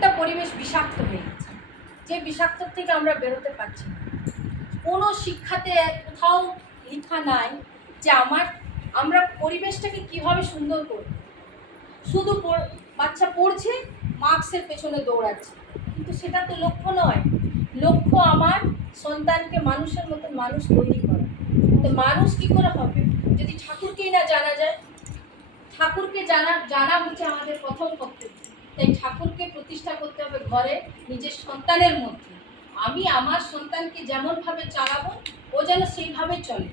প্রত্যেকটা পরিবেশ বিষাক্ত হয়ে গেছে, যে বিষাক্ত থেকে আমরা বেরোতে পারছি না। কোনো শিক্ষাতে কোথাও লেখা নাই যে আমরা পরিবেশটাকে কিভাবে সুন্দর করব। শুধু বাচ্চা পড়ছে, মার্কসের পেছনে দৌড়াচ্ছে, কিন্তু সেটা তো লক্ষ্য নয়। লক্ষ্য আমার সন্তানকে মানুষের মতন মানুষ তৈরি করা। তো মানুষ কী করে হবে যদি ঠাকুরকেই না জানা যায়? ঠাকুরকে জানা হচ্ছে আমাদের প্রথম কর্তব্য। তাই ঠাকুরকে প্রতিষ্ঠা করতে হবে ঘরে, নিজের সন্তানের মধ্যে। আমি আমার সন্তানকে যেমনভাবে চালাবো ও যেন সেইভাবে চলে।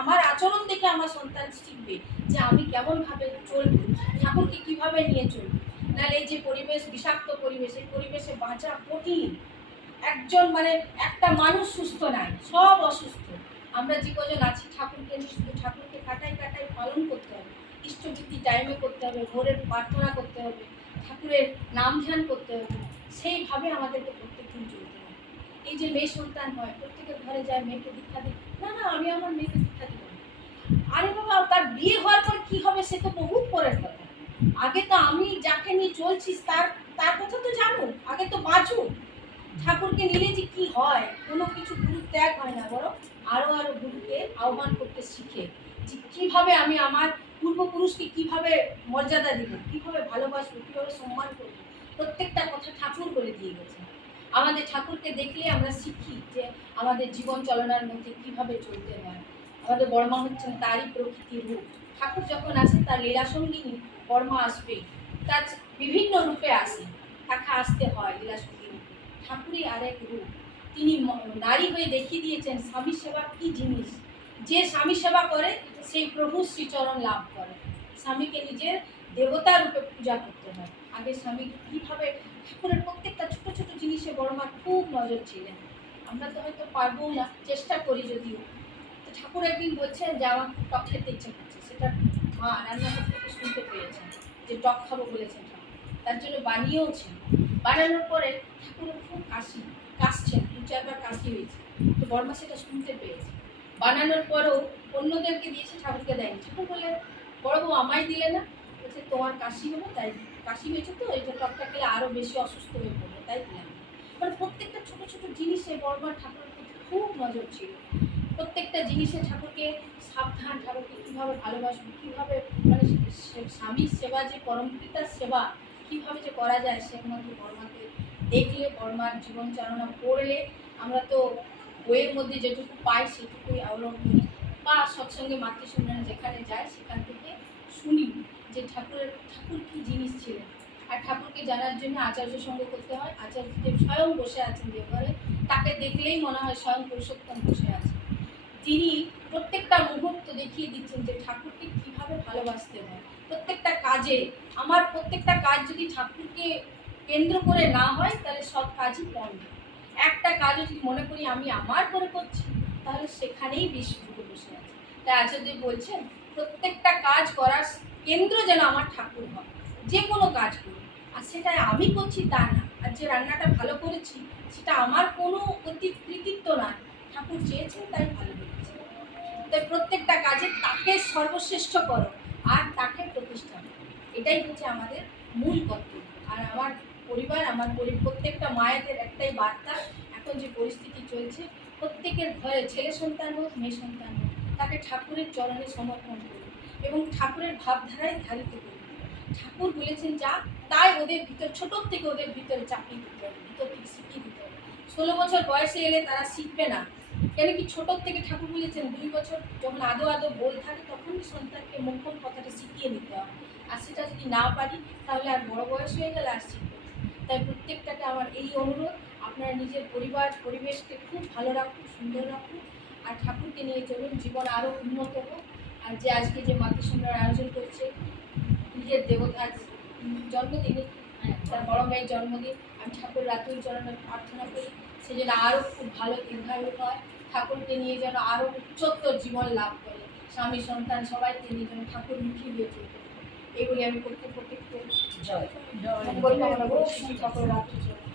আমার আচরণ দেখে আমার সন্তান শিখবে যে আমি কেমনভাবে চলবো, ঠাকুরকে কিভাবে নিয়ে চলবো। নাহলে এই যে পরিবেশ, বিষাক্ত পরিবেশ, এই পরিবেশে বাঁচা কঠিন। একটা মানুষ সুস্থ নাই, সব অসুস্থ। আমরা যে কজন আছি ঠাকুরকে নিয়ে শুধু ঠাকুরকে কাটাই পালন করতে হবে। ইষ্টভীতি টাইমে করতে হবে, ভোরের প্রার্থনা করতে হবে, ঠাকুরের নাম ধ্যান করতে হবে। সেইভাবে আমাদেরকে প্রত্যেকদিন চলতে হবে। এই যে মেয়ে সন্তান হয়, প্রত্যেকের ঘরে যায় মেয়েকে দীক্ষা দিই, না আমি আমার মেয়েকে দীক্ষা দিব না। আরে বাবা, তার বিয়ে হওয়ার পর কি হবে সে তো বহুত পরের কথা। আগে তো আমি যাকে নিয়ে চলছিস তার কথা তো জানো, আগে তো বাঁচো। ঠাকুরকে নিলে যে কি হয়, কোনো কিছু গুরু ত্যাগ হয় না, বরং আরো গুরুকে আহ্বান করতে শিখে যে কীভাবে আমি আমার পূর্বপুরুষকে কিভাবে মর্যাদা দিব, কিভাবে ভালোবাসবো, কিভাবে সম্মান করবো। প্রত্যেকটা কথা ঠাকুর বলে দিয়ে গেছে। আমাদের ঠাকুরকে দেখলে আমরা শিখি যে আমাদের জীবন চলনার মধ্যে কিভাবে চলতে হয়। আমাদের বড়মা হচ্ছেন তারই প্রকৃতির রূপ। ঠাকুর যখন আসে তার লীলা সঙ্গিনী বড়মা আসবেই, তার বিভিন্ন রূপে আসে, তাকে আসতে হয় লীলা সঙ্গিনী। ঠাকুরই আরেক রূপ। তিনি নারী হয়ে দেখিয়ে দিয়েছেন স্বামী সেবা কি জিনিস। যে স্বামী সেবা করে সেই প্রভু শ্রীচরণ লাভ করে। স্বামীকে নিজের দেবতা রূপে পূজা করতে হয়। আগে স্বামীকে কীভাবে, ঠাকুরের প্রত্যেকটা ছোট ছোট জিনিসে বড়মা খুব নজর ছিলেন। আমরা তো হয়তো পারবো না, চেষ্টা করি যদিও। তো ঠাকুর একদিন বলছেন যে আমার টক খেতে ইচ্ছে করছে, সেটা মা রান্নাঘর থেকে শুনতে পেয়েছেন যে টক খাবো বলেছেন ঠাকুর, তার জন্য বানিয়েওছেন। বানানোর পরে ঠাকুরের খুব কাশছেন, 2-4 বার কাশি হয়েছে। তো বড়মা সেটা শুনতে পেয়েছে। বানানোর পরেও অন্যদেরকে দিয়েছে, ঠাকুরকে দেয়নি। ঠাকুর বললেন, বড় বউ আমায় দিলে না? বলছে তোমার কাশি হলো, তাই কাশি হয়েছে, তো এই টকটা খেলে আরও বেশি অসুস্থ হয়ে পড়বে, তাই দিলাম। মানে প্রত্যেকটা ছোট ছোট জিনিসে বড়মার ঠাকুরের প্রতি খুব নজর ছিল। প্রত্যেকটা জিনিসে ঠাকুরকে সাবধান, ঠাকুরকে কীভাবে ভালোবাসবো, কীভাবে মানে স্বামীর সেবা যে পরমপিতার সেবা কীভাবে যে করা যায়, সেগুলো বড়মাকে দেখলে, বড়মার জীবন চালনা পড়লে আমরা তো বইয়ের মধ্যে যেটুকু পাই সেটুকুই অবলম্বন, বা সৎসঙ্গে মাতৃসম্মেলন যেখানে যায় সেখান থেকে শুনি যে ঠাকুর কী জিনিস ছিলেন। আর ঠাকুরকে জানার জন্য আচার্য সঙ্গ করতে হয়। আচার্যদেব স্বয়ং বসে আছেন দেবঘরে, তাকে দেখলেই মনে হয় স্বয়ং পুরুষোত্তম বসে আছেন। তিনি প্রত্যেকটা মুহূর্ত দেখিয়ে দিচ্ছেন যে ঠাকুরকে কীভাবে ভালোবাসতে হয়। প্রত্যেকটা কাজে, আমার প্রত্যেকটা কাজ যদি ঠাকুরকে কেন্দ্র করে না হয় তাহলে সব কাজই পণ্ড। একটা কাজও যদি মনে করি আমি আমার করে করছি, তাহলে সেখানেই বিষ ঢুকে বসে আছে। তাই আচার্যদেব বলছেন প্রত্যেকটা কাজ করার কেন্দ্র যেন আমার ঠাকুর হয়। যে কোনো কাজ করি, আর সেটা আমি করছি তা না। আর যে রান্নাটা ভালো করেছি সেটা আমার কোনো কৃতিত্ব না, ঠাকুর চেয়েছেন তাই ভালো করেছে। তাই প্রত্যেকটা কাজে তাকে সর্বশ্রেষ্ঠ করো আর তাকে প্রতিষ্ঠা করো, এটাই হচ্ছে আমাদের মূল কর্তব্য। আর আমার পরিবার, প্রত্যেকটা মায়েদের একটাই বার্তা, এখন যে পরিস্থিতি চলছে, প্রত্যেকের ঘরে ছেলে সন্তান হোক, মেয়ে সন্তান হোক, তাকে ঠাকুরের চরণে সমর্পণ করুন এবং ঠাকুরের ভাবধারায় ধারিত করুন। ঠাকুর বলেছেন যা, তাই ওদের ভিতর ছোটোর থেকে ওদের ভিতরে চাপিয়ে দিতে হবে, ভিতর থেকে শিখিয়ে দিতে হবে। 16 বছর বয়সে এলে তারা শিখবে না, কেন কি ছোটোর থেকে ঠাকুর বলেছেন 2 বছর যখন আদো বল থাকে তখনই সন্তানকে মোক্ষম কথাটা শিখিয়ে নিতে হবে। আর সেটা যদি না পারি তাহলে আর বড় বয়স হয়ে গেলে আর শিখবে। তাই প্রত্যেকটাকে আমার এই অনুরোধ, আপনারা নিজের পরিবেশকে খুব ভালো রাখুন, সুন্দর রাখুন, আর ঠাকুরকে নিয়ে চলুন, জীবন আরও উন্নত হোক। আর যে আজকে যে মাতৃসম্মেলনের আয়োজন করছে, নিজের দেবতার জন্মদিনে, তার বড় মেয়ের জন্মদিন, আমি ঠাকুর রাতুল চরণে প্রার্থনা করি সে যেন আরও খুব ভালো দীর্ঘায়ু হয়, ঠাকুরকে নিয়ে যেন আরও উচ্চতর জীবন লাভ করে, স্বামী সন্তান সবাইকে নিয়ে যেন ঠাকুরমুখী হয়ে চলতে পারে। এগুলি আমি প্রত্যেককে জয় মঙ্গল কামনা করছি ঠাকুর রাতুল চরণে।